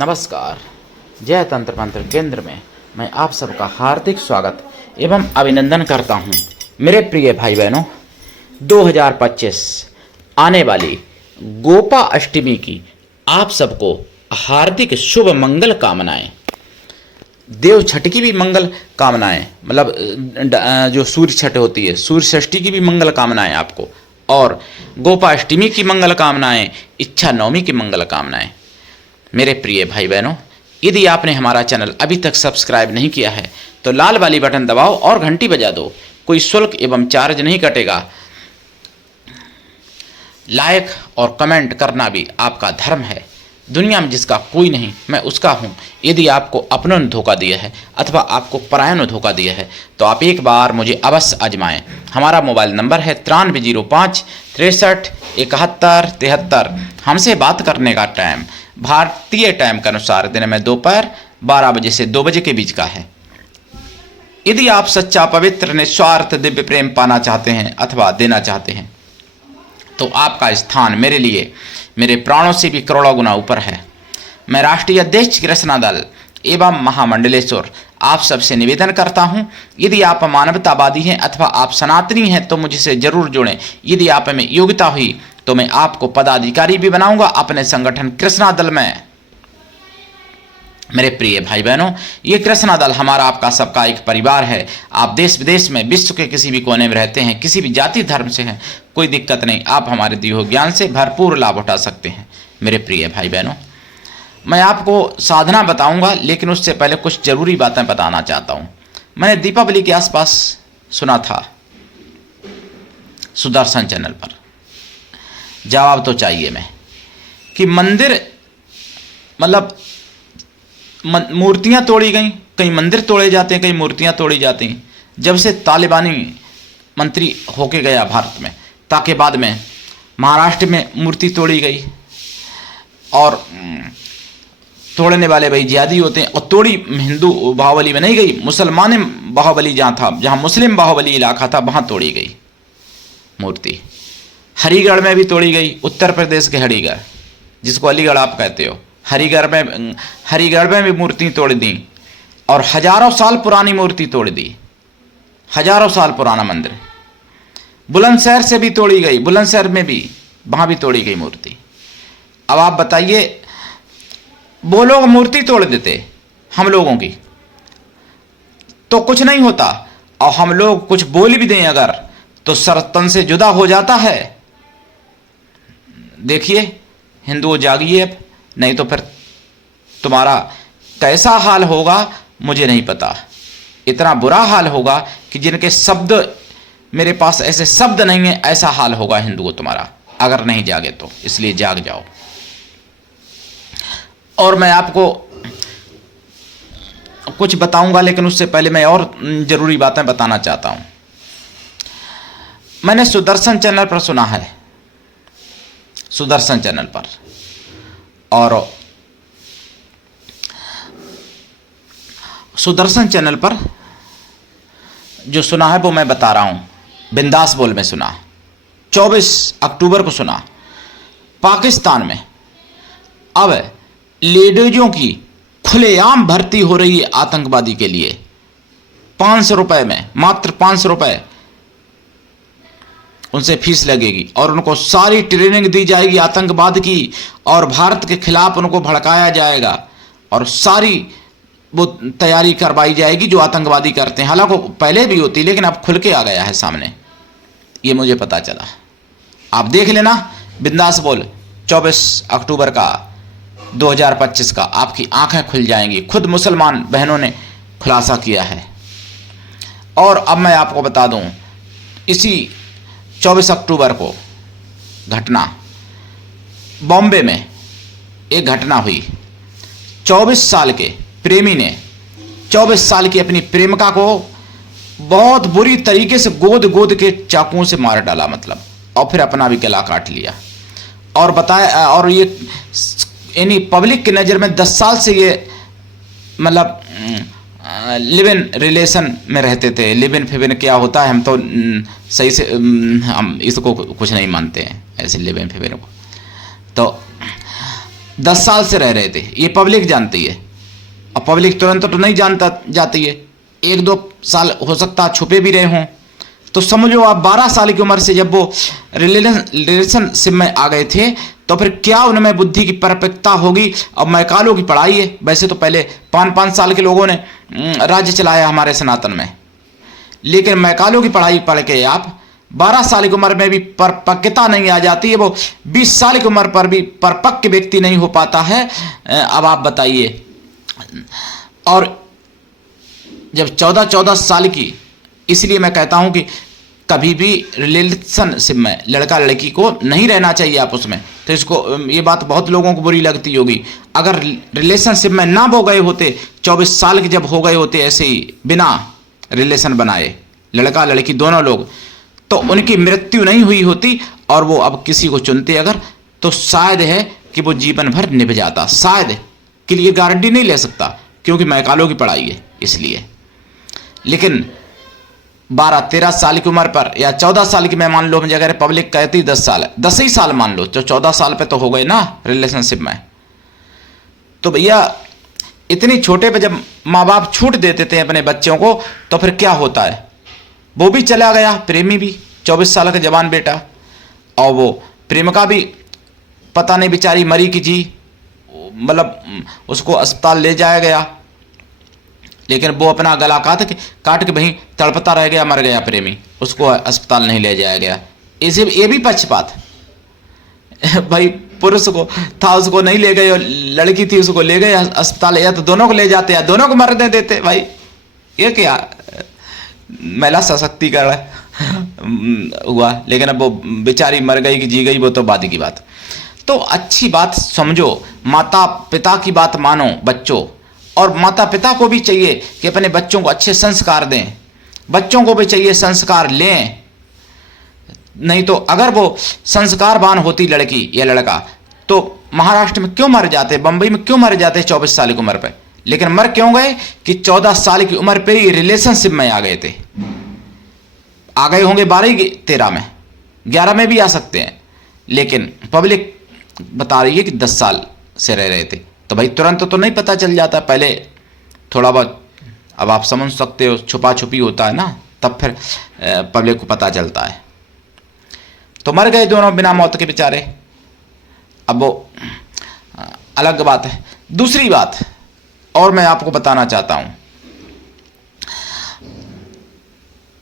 नमस्कार। जय तंत्र मंत्र केंद्र में मैं आप सबका हार्दिक स्वागत एवं अभिनंदन करता हूं। मेरे प्रिय भाई बहनों, 2025 आने वाली गोपा अष्टमी की आप सबको हार्दिक शुभ मंगल कामनाएं। देव छठ की भी मंगल कामनाएं, मतलब जो सूर्य छठ होती है, सूर्य षष्ठी की भी मंगल कामनाएं आपको, और गोपा अष्टमी की मंगल कामनाएं, इच्छा नवमी की मंगल कामनाएं। मेरे प्रिय भाई बहनों, यदि आपने हमारा चैनल अभी तक सब्सक्राइब नहीं किया है तो लाल वाली बटन दबाओ और घंटी बजा दो। कोई शुल्क एवं चार्ज नहीं कटेगा। लाइक और कमेंट करना भी आपका धर्म है। दुनिया में जिसका कोई नहीं, मैं उसका हूँ। यदि आपको अपनों ने धोखा दिया है अथवा आपको परायों ने धोखा दिया है तो आप एक बार मुझे अवश्य आजमाएं। हमारा मोबाइल नंबर है 9305 63 71 73। हमसे बात करने का टाइम भारतीय टाइम के अनुसार दिन में दोपहर 12 बजे से 2 बजे के बीच का है। यदि आप सच्चा, पवित्र, निस्वार्थ दिव्य प्रेम पाना चाहते हैं अथवा देना चाहते हैं तो आपका स्थान मेरे लिए मेरे प्राणों से भी करोड़ों गुना ऊपर है। मैं राष्ट्रीय अध्यक्ष कृष्णा दल एवं महामंडलेश्वर आप सबसे निवेदन करता हूं, यदि आप मानवतावादी हैं अथवा आप सनातनी हैं तो मुझसे जरूर जुड़ें। यदि आप में योग्यता हुई तो मैं आपको पदाधिकारी भी बनाऊंगा अपने संगठन कृष्णा दल में। मेरे प्रिय भाई बहनों, ये कृष्णा दल हमारा आपका सबका एक परिवार है। आप देश विदेश में, विश्व के किसी भी कोने में रहते हैं, किसी भी जाति धर्म से हैं, कोई दिक्कत नहीं, आप हमारे दिए हुए ज्ञान से भरपूर लाभ उठा सकते हैं। मेरे प्रिय भाई बहनों, मैं आपको साधना बताऊंगा, लेकिन उससे पहले कुछ जरूरी बातें बताना चाहता हूं। मैंने दीपावली के आसपास सुना था सुदर्शन चैनल पर, जवाब तो चाहिए मैं, कि मंदिर मतलब मूर्तियां तोड़ी गई, कई मंदिर तोड़े जाते हैं, कई मूर्तियां तोड़ी जाती हैं। जब से तालिबानी मंत्री होके गया भारत में, ताकि बाद में महाराष्ट्र में मूर्ति तोड़ी गई, और तोड़ने वाले भाई जिहादी होते हैं, और तोड़ी हिंदू बाहुबली में नहीं गई, मुसलमान बाहुबली जहाँ था, जहाँ मुस्लिम बाहुबली इलाका था, वहाँ तोड़ी गई मूर्ति। हरिगढ़ में भी तोड़ी गई, उत्तर प्रदेश के हरिगढ़, जिसको अलीगढ़ आप कहते हो, हरिगढ़ में भी मूर्ति तोड़ दी, और हजारों साल पुरानी मूर्ति तोड़ दी। हजारों साल पुराना मंदिर बुलंदशहर से भी तोड़ी गई, बुलंदशहर में भी, वहां भी तोड़ी गई मूर्ति। अब आप बताइए, वो लोग मूर्ति तोड़ देते हम लोगों की तो कुछ नहीं होता, और हम लोग कुछ बोल भी दें अगर तो सर तन से जुदा हो जाता है। देखिए हिंदुओं, जागिए अब, नहीं तो फिर तुम्हारा कैसा हाल होगा मुझे नहीं पता। इतना बुरा हाल होगा कि जिनके शब्द मेरे पास, ऐसे शब्द नहीं है, ऐसा हाल होगा हिंदुओं तुम्हारा, अगर नहीं जागे तो। इसलिए जाग जाओ। और मैं आपको कुछ बताऊंगा, लेकिन उससे पहले मैं और जरूरी बातें बताना चाहता हूं। मैंने सुदर्शन चैनल पर सुना है, सुदर्शन चैनल पर, और सुदर्शन चैनल पर जो सुना है वो मैं बता रहा हूं। बिंदास बोल में सुना, 24 अक्टूबर को सुना। पाकिस्तान में अब लेडीजों की खुलेआम भर्ती हो रही है आतंकवादी के लिए। 500 रुपए में, मात्र 500 रुपए उनसे फीस लगेगी, और उनको सारी ट्रेनिंग दी जाएगी आतंकवाद की, और भारत के खिलाफ उनको भड़काया जाएगा, और सारी वो तैयारी करवाई जाएगी जो आतंकवादी करते हैं। हालांकि पहले भी होती, लेकिन अब खुल के आ गया है सामने, ये मुझे पता चला। आप देख लेना, बिंदास बोल 24 अक्टूबर का 2025 का, आपकी आंखें खुल जाएंगी। खुद मुसलमान बहनों ने खुलासा किया है। और अब मैं आपको बता दूं, इसी 24 अक्टूबर को घटना, बॉम्बे में एक घटना हुई। 24 साल के प्रेमी ने 24 साल की अपनी प्रेमिका को बहुत बुरी तरीके से गोद के चाकुओं से मार डाला, मतलब, और फिर अपना भी गला काट लिया। और बताया, और ये यानी पब्लिक की नज़र में 10 साल से ये मतलब लिव इन रिलेशन में रहते थे। लिव इन फिव इन क्या होता है, हम तो सही से हम इसको कुछ नहीं मानते हैं, ऐसे लिव इन फिव इन को। तो 10 साल से रह रहे थे, ये पब्लिक जानती है। और पब्लिक तुरंत तो नहीं जानता जाती है, 1-2 साल हो सकता है छुपे भी रहे हों। तो समझो आप 12 साल की उम्र से जब वो रिलेशनशिप में आ गए थे, तो फिर क्या उनमें बुद्धि की परिपक्वता होगी। अब मैकालों की पढ़ाई है, वैसे तो पहले 5-5 साल के लोगों ने राज्य चलाया हमारे सनातन में, लेकिन मैकालों की पढ़ाई पढ़ के आप 12 साल की उम्र में भी परिपक्वता नहीं आ जाती है, वो 20 साल की उम्र पर भी परिपक्व व्यक्ति नहीं हो पाता है। अब आप बताइए। और जब 14-14 साल की, इसलिए मैं कहता हूं कि कभी भी रिलेशनशिप में लड़का लड़की को नहीं रहना चाहिए आपस में। तो इसको, ये बात बहुत लोगों को बुरी लगती होगी। अगर रिलेशनशिप में ना वो गए होते, 24 साल के जब हो गए होते ऐसे ही बिना रिलेशन बनाए लड़का लड़की दोनों लोग, तो उनकी मृत्यु नहीं हुई होती और वो अब किसी को चुनते अगर, तो शायद है कि वो जीवन भर निभ जाता। शायद के लिए गारंटी नहीं ले सकता, क्योंकि मैकालों की पढ़ाई है इसलिए। लेकिन 12-13 साल की उम्र पर या 14 साल की, मैं मान लो मुझे अगर पब्लिक कहती 10 साल, 10 ही साल मान लो, तो 14 साल पे तो हो गए ना रिलेशनशिप में। तो भैया इतनी छोटे पे जब माँ बाप छूट देते थे अपने बच्चों को, तो फिर क्या होता है, वो भी चला गया, प्रेमी भी 24 साल का जवान बेटा, और वो प्रेमिका भी पता नहीं बेचारी मरी कि जी, मतलब उसको अस्पताल ले जाया गया, लेकिन वो अपना गला काट के वहीं तड़पता रह गया, मर गया प्रेमी, उसको अस्पताल नहीं ले जाया गया। इसे ये भी पक्षपात भाई, पुरुष को था उसको नहीं ले गए, और लड़की थी उसको ले गए अस्पताल, या तो दोनों को ले जाते या दोनों को मरने देते। भाई ये क्या महिला सशक्तिकरण हुआ। लेकिन अब वो बेचारी मर गई कि जी गई, वो तो बाद की बात। तो अच्छी बात समझो, माता पिता की बात मानो बच्चों, और माता पिता को भी चाहिए कि अपने बच्चों को अच्छे संस्कार दें, बच्चों को भी चाहिए संस्कार लें। नहीं तो अगर वो संस्कारवान होती लड़की या लड़का, तो महाराष्ट्र में क्यों मर जाते, बंबई में क्यों मर जाते 24 साल की उम्र पे। लेकिन मर क्यों गए कि 14 साल की उम्र पे ही रिलेशनशिप में आ गए थे। आ गए होंगे 12-13 में, 11 में भी आ सकते हैं, लेकिन पब्लिक बता रही है कि 10 साल से रह रहे थे। तो भाई तुरंत तो नहीं पता चल जाता, पहले थोड़ा बहुत, अब आप समझ सकते हो, छुपा छुपी होता है ना, तब फिर पब्लिक को पता चलता है। तो मर गए दोनों बिना मौत के बेचारे। अब वो अलग बात है। दूसरी बात और मैं आपको बताना चाहता हूं,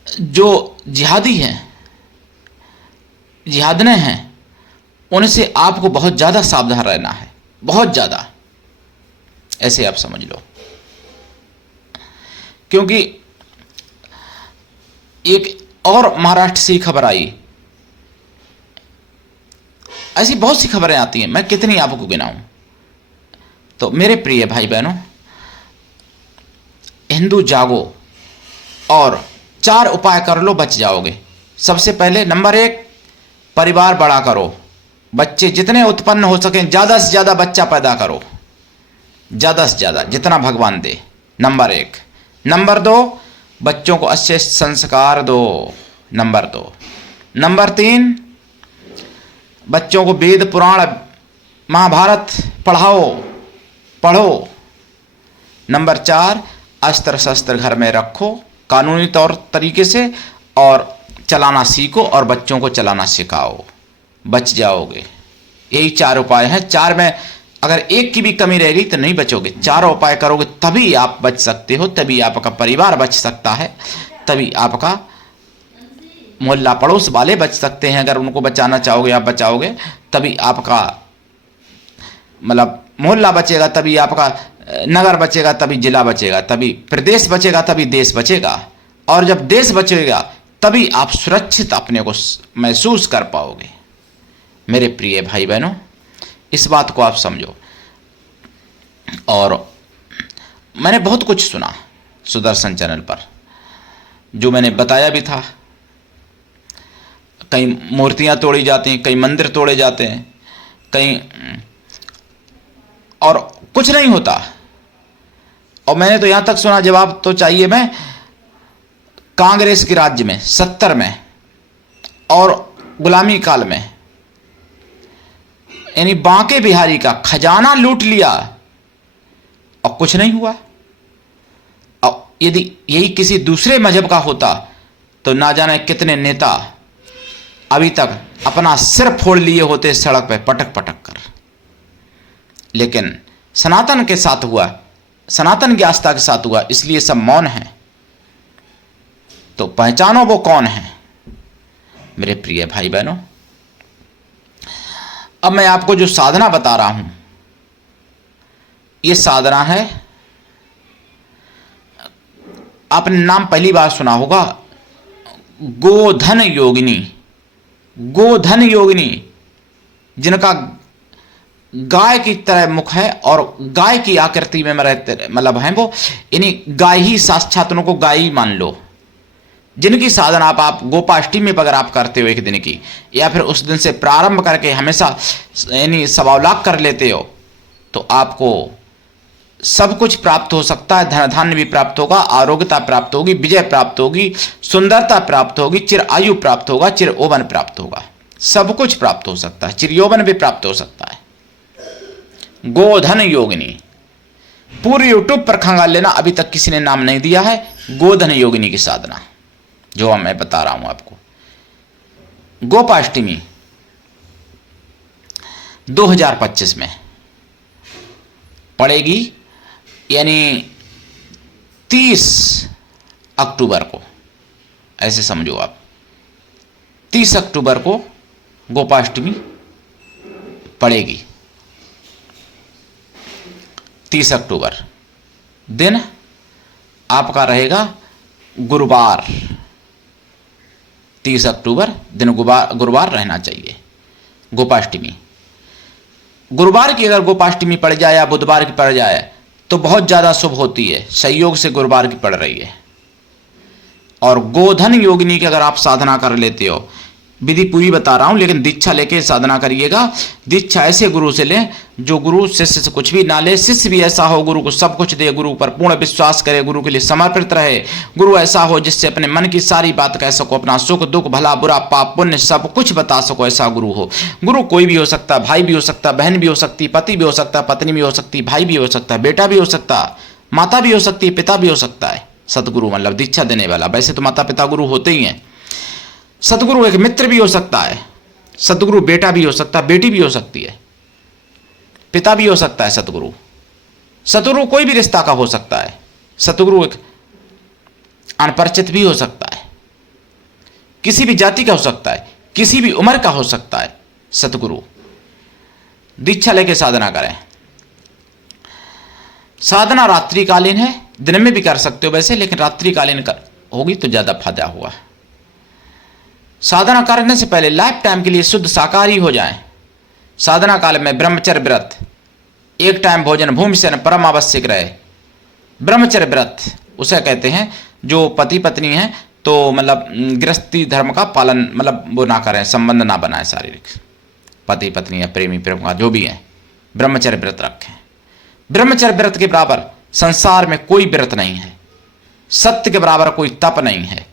जो जिहादी हैं, जिहादने हैं, उनसे आपको बहुत ज़्यादा सावधान रहना है, बहुत ज़्यादा, ऐसे आप समझ लो। क्योंकि एक और महाराष्ट्र से खबर आई, ऐसी बहुत सी खबरें आती हैं, मैं कितनी आपको गिनाऊं। तो मेरे प्रिय भाई बहनों, हिंदू जागो और 4 उपाय कर लो, बच जाओगे। सबसे पहले नंबर 1, परिवार बड़ा करो, बच्चे जितने उत्पन्न हो सकें ज़्यादा से ज़्यादा बच्चा पैदा करो, ज़्यादा से ज़्यादा जितना भगवान दे, नंबर 1। नंबर 2, बच्चों को अच्छे संस्कार दो, नंबर 2। नंबर 3, बच्चों को वेद पुराण महाभारत पढ़ो। नंबर 4, अस्त्र शस्त्र घर में रखो कानूनी तौर तरीके से, और चलाना सीखो और बच्चों को चलाना सिखाओ, बच जाओगे। यही 4 उपाय हैं। 4 में अगर एक की भी कमी रहेगी तो नहीं बचोगे। 4 उपाय करोगे तभी आप बच सकते हो, तभी आपका परिवार बच सकता है, तभी आपका मोहल्ला पड़ोस वाले बच सकते हैं। अगर उनको बचाना चाहोगे, आप बचाओगे, तभी आपका मतलब मोहल्ला बचेगा, तभी आपका नगर बचेगा, तभी जिला बचेगा, तभी प्रदेश बचेगा, तभी देश बचेगा। और जब देश बचेगा तभी आप सुरक्षित अपने को महसूस कर पाओगे। मेरे प्रिय भाई बहनों, इस बात को आप समझो। और मैंने बहुत कुछ सुना सुदर्शन चैनल पर, जो मैंने बताया भी था। कई मूर्तियां तोड़ी जाती हैं, कई मंदिर तोड़े जाते हैं, कहीं, और कुछ नहीं होता। और मैंने तो यहां तक सुना, जवाब तो चाहिए, मैं कांग्रेस के राज्य में 70 में और गुलामी काल में यानी बांके बिहारी का खजाना लूट लिया और कुछ नहीं हुआ। और यदि यही किसी दूसरे मजहब का होता तो ना जाने कितने नेता अभी तक अपना सिर फोड़ लिए होते सड़क पे पटक पटक कर। लेकिन सनातन के साथ हुआ, सनातन की आस्था के साथ हुआ, इसलिए सब मौन हैं। तो पहचानो वो कौन है मेरे प्रिय भाई बहनों। अब मैं आपको जो साधना बता रहा हूं, ये साधना है, आपने नाम पहली बार सुना होगा, गोधन योगिनी। गोधन योगिनी, जिनका गाय की तरह मुख है और गाय की आकृति में रहते, मतलब हैं वो, यानी गाय ही साक्षात, उनको गाय ही मान लो। जिनकी साधना आप गोपाष्टमी में अगर आप करते हो एक दिन की, या फिर उस दिन से प्रारंभ करके हमेशा यानी 1.25 लाख कर लेते हो, तो आपको सब कुछ प्राप्त हो सकता है। धन धान्य भी प्राप्त होगा, आरोग्यता प्राप्त होगी, विजय प्राप्त होगी, सुंदरता प्राप्त होगी, चिर आयु प्राप्त होगा, चिर यौवन प्राप्त होगा, सब कुछ प्राप्त हो सकता है, चिर यौवन भी प्राप्त हो सकता है। गोधन योगिनी पूरे यूट्यूब पर खंगाल लेना, अभी तक किसी ने नाम नहीं दिया है। गोधन योगिनी की साधना जो मैं बता रहा हूं आपको, गोपाष्टमी 2025 में पड़ेगी, यानी 30 अक्टूबर को, ऐसे समझो आप, 30 अक्टूबर को गोपाष्टमी पड़ेगी। 30 अक्टूबर दिन आपका रहेगा गुरुवार। 30 अक्टूबर दिन गुरुवार रहना चाहिए गोपाष्टमी। गुरुवार की अगर गोपाष्टमी पड़ जाए या बुधवार की पड़ जाए तो बहुत ज़्यादा शुभ होती है। संयोग से गुरुवार की पड़ रही है। और गोधन योगिनी की अगर आप साधना कर लेते हो, विधि पूरी बता रहा हूं, लेकिन दीक्षा लेके साधना करिएगा। दीक्षा ऐसे गुरु से लें जो गुरु शिष्य से कुछ भी ना ले, शिष्य भी ऐसा हो गुरु को सब कुछ दे, गुरु पर पूर्ण विश्वास करे, गुरु के लिए समर्पित रहे। गुरु ऐसा हो जिससे अपने मन की सारी बात कह सको, अपना सुख दुख भला बुरा पाप पुण्य सब कुछ बता सको, ऐसा गुरु हो। गुरु कोई भी हो सकता, भाई भी हो सकता, बहन भी हो सकती, पति भी हो सकता, पत्नी भी हो सकती, भाई भी हो सकता, बेटा भी हो सकता, माता भी हो सकती, पिता भी हो सकता है। सतगुरु मतलब दीक्षा देने वाला। वैसे तो माता पिता गुरु होते ही हैं। सतगुरु एक मित्र भी हो सकता है, सतगुरु बेटा भी हो सकता है, बेटी भी हो सकती है, पिता भी हो सकता है। सतगुरु सतगुरु कोई भी रिश्ता का हो सकता है। सतगुरु एक अनपरिचित भी हो सकता है, किसी भी जाति का हो सकता है, किसी भी उम्र का हो सकता है। सतगुरु दीक्षा लेके साधना करें। साधना रात्रिकालीन है, दिन में भी कर सकते हो वैसे, लेकिन रात्रिकालीन होगी तो ज्यादा फायदा होगा। साधना करने से पहले लाइफ टाइम के लिए शुद्ध शाकाहारी हो जाएं। साधना काल में ब्रह्मचर्य व्रत, एक टाइम भोजन, भूमि से परम आवश्यक रहे। ब्रह्मचर्य व्रत उसे कहते हैं जो पति पत्नी हैं तो मतलब गृहस्थी धर्म का पालन, मतलब वो ना करें, संबंध ना बनाए शारीरिक, पति पत्नी या प्रेमी प्रेम का जो भी है, ब्रह्मचर्य व्रत रखें। ब्रह्मचर्य व्रत के बराबर संसार में कोई व्रत नहीं है। सत्य के बराबर कोई तप नहीं है।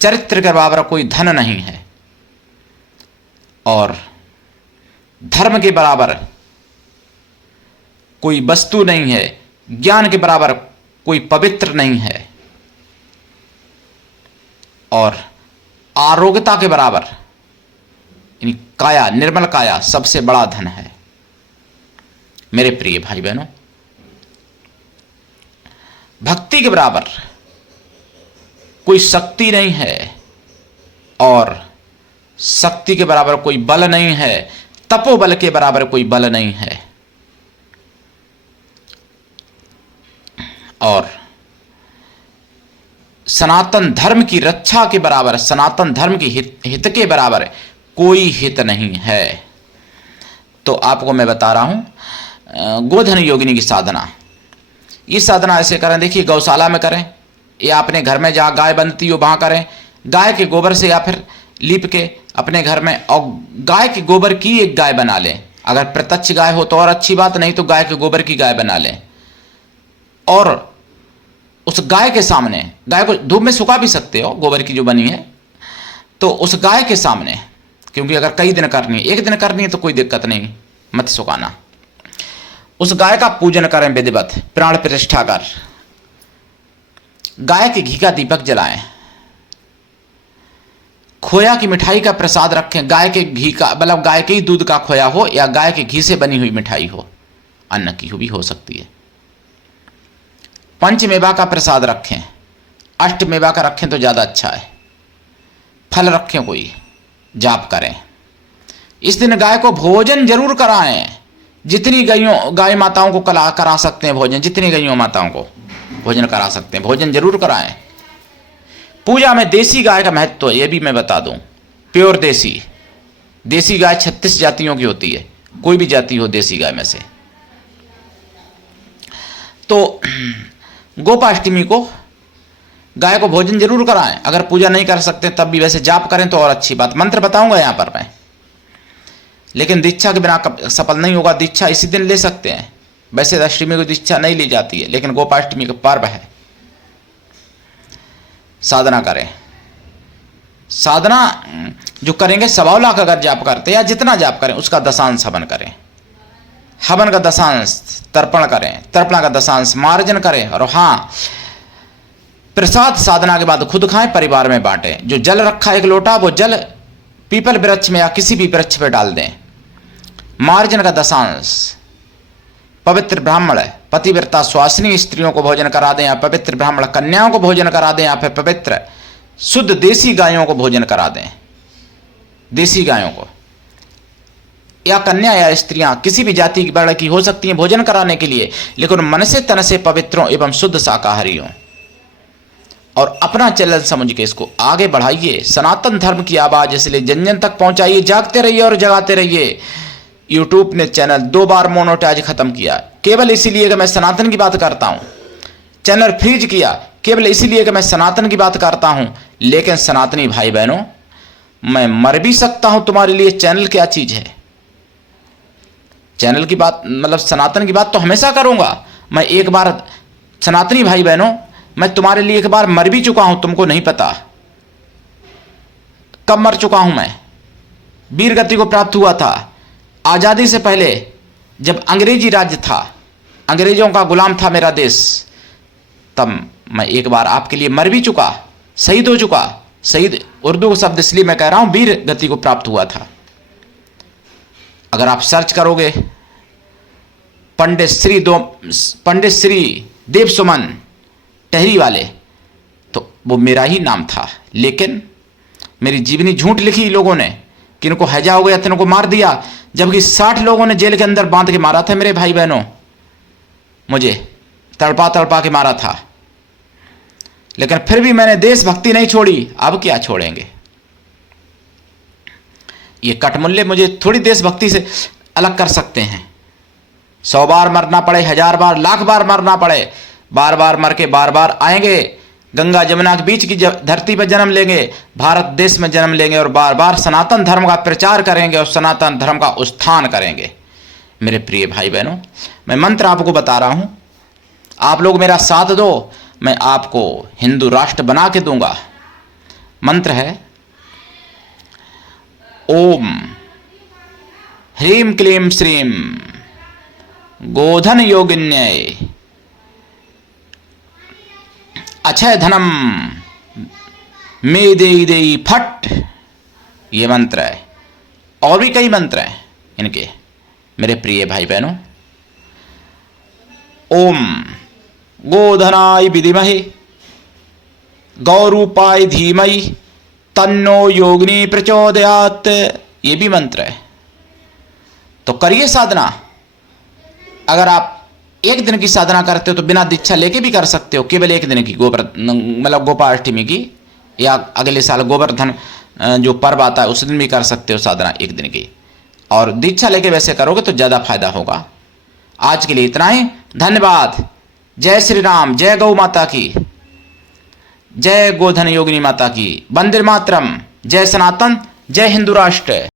चरित्र के बराबर कोई धन नहीं है। और धर्म के बराबर कोई वस्तु नहीं है। ज्ञान के बराबर कोई पवित्र नहीं है। और आरोग्यता के बराबर यानी काया, निर्मल काया सबसे बड़ा धन है। मेरे प्रिय भाई बहनों, भक्ति के बराबर कोई शक्ति नहीं है और शक्ति के बराबर कोई बल नहीं है। तपोबल के बराबर कोई बल नहीं है। और सनातन धर्म की रक्षा के बराबर, सनातन धर्म की हित के बराबर कोई हित नहीं है। तो आपको मैं बता रहा हूं गोधन योगिनी की साधना। ये साधना ऐसे करें, देखिए गौशाला में करें या अपने घर में जहाँ गाय बनती हो वहाँ करें। गाय के गोबर से या फिर लीप के अपने घर में, और गाय के गोबर की एक गाय बना लें। अगर प्रत्यक्ष गाय हो तो और अच्छी बात, नहीं तो गाय के गोबर की गाय बना लें। और उस गाय के सामने, गाय को धूप में सुखा भी सकते हो गोबर की जो बनी है, तो उस गाय के सामने, क्योंकि अगर कई दिन करनी है, एक दिन करनी है तो कोई दिक्कत नहीं, मत सुखाना। उस गाय का पूजन करें विधिवत, प्राण प्रतिष्ठा कर। गाय के घी का दीपक जलाएं। खोया की मिठाई का प्रसाद रखें। गाय के घी का मतलब गाय के ही दूध का खोया हो या गाय के घी से बनी हुई मिठाई हो, अन्न की भी हो सकती है। पंचमेवा का प्रसाद रखें। अष्टमेवा का रखें तो ज़्यादा अच्छा है। फल रखें, कोई जाप करें। इस दिन गाय को भोजन जरूर कराएं। जितनी गाय माताओं को करा सकते हैं भोजन, जितनी गायों माताओं को भोजन करा सकते हैं, भोजन जरूर कराएं। पूजा में देसी गाय का महत्व है, ये भी मैं बता दूं। प्योर देसी गाय 36 जातियों की होती है, कोई भी जाति हो देसी गाय में से। तो गोपाष्टमी को गाय को भोजन जरूर कराएं। अगर पूजा नहीं कर सकते तब भी वैसे जाप करें तो और अच्छी बात। मंत्र बताऊंगा यहां पर मैं, लेकिन दीक्षा के बिना सफल नहीं होगा। दीक्षा इसी दिन ले सकते हैं। वैसे अष्टमी को दीक्षा नहीं ली जाती है, लेकिन गोपाष्टमी का पर्व है। साधना करें। साधना जो करेंगे 1.25 लाख अगर जाप करते या जितना जाप करें उसका दशांश हवन करें। हवन का दशांश तर्पण करें, तर्पणा का दशांश मार्जन करें। और हाँ, प्रसाद साधना के बाद खुद खाएं, परिवार में बांटें। जो जल रखा 1 लोटा, वो जल पीपल वृक्ष में या किसी भी वृक्ष पर डाल दें। मार्जन का दशांश पवित्र ब्राह्मण पतिव्रता स्वासिनी स्त्रियों को भोजन करा दें, या पवित्र ब्राह्मण कन्याओं को भोजन करा दें, या फिर पवित्र शुद्ध देसी गायों को भोजन करा दें। देसी गायों को या कन्या या स्त्रियां किसी भी जाति की वर्ण की हो सकती हैं भोजन कराने के लिए, लेकिन मन से तन से पवित्रों एवं शुद्ध शाकाहारी हों। और अपना चैनल समझ के इसको आगे बढ़ाइए। सनातन धर्म की आवाज इसलिए जन जन तक पहुंचाइए। जागते रहिए और जगाते रहिए। यूट्यूब ने चैनल 2 बार मोनेटाइज खत्म किया, केवल इसीलिए कि मैं सनातन की बात करता हूं। चैनल फ्रीज किया केवल इसीलिए कि मैं सनातन की बात करता हूं। लेकिन सनातनी भाई बहनों, मैं मर भी सकता हूं तुम्हारे लिए। चैनल क्या चीज है? चैनल की बात मतलब सनातन की बात तो हमेशा करूंगा मैं। एक बार सनातनी भाई बहनों, मैं तुम्हारे लिए एक बार मर भी चुका हूं, तुमको नहीं पता। कब मर चुका हूं मैं? वीर गति को प्राप्त हुआ था आजादी से पहले, जब अंग्रेजी राज्य था, अंग्रेजों का गुलाम था मेरा देश। तब मैं एक बार आपके लिए मर भी चुका, शहीद हो चुका। शहीद उर्दू शब्द इसलिए मैं कह रहा हूं, वीर गति को प्राप्त हुआ था। अगर आप सर्च करोगे पंडित श्री देव सुमन टहरी वाले, तो वो मेरा ही नाम था। लेकिन मेरी जीवनी झूठ लिखी लोगों ने, किनको हैजा हो गया, तिनको मार दिया, जबकि 60 लोगों ने जेल के अंदर बांध के मारा था मेरे भाई बहनों। मुझे तड़पा तड़पा के मारा था, लेकिन फिर भी मैंने देशभक्ति नहीं छोड़ी। अब क्या छोड़ेंगे? ये कटमुल्ले मुझे थोड़ी देशभक्ति से अलग कर सकते हैं। 100 बार मरना पड़े, 1000 बार, लाख बार मरना पड़े, बार बार मर के बार बार आएंगे। गंगा जमुना के बीच की धरती पर जन्म लेंगे, भारत देश में जन्म लेंगे और बार बार सनातन धर्म का प्रचार करेंगे और सनातन धर्म का उत्थान करेंगे। मेरे प्रिय भाई बहनों, मैं मंत्र आपको बता रहा हूं, आप लोग मेरा साथ दो, मैं आपको हिंदू राष्ट्र बना के दूंगा। मंत्र है ओम ह्रीं क्लीं श्रीं गोधन योगिन्यै अक्षय धनम मे देई देई फट। ये मंत्र है, और भी कई मंत्र हैं इनके। मेरे प्रिय भाई बहनों, ओम गोधनाय विद्महे गौरूपाय धीमहि तन्नो योगिनी प्रचोदयात्। ये भी मंत्र है। तो करिए साधना। अगर आप एक दिन की साधना करते हो तो बिना दीक्षा लेके भी कर सकते हो, केवल एक दिन की गोपाष्टमी की, या अगले साल गोवर्धन जो पर्व आता है उस दिन भी कर सकते हो साधना एक दिन की। और दीक्षा लेके वैसे करोगे तो ज़्यादा फायदा होगा। आज के लिए इतना ही, धन्यवाद। जय श्री राम, जय गौ माता की, जय गोधन योगिनी माता की, वंदे मातरम, जय सनातन, जय हिंदू राष्ट्र।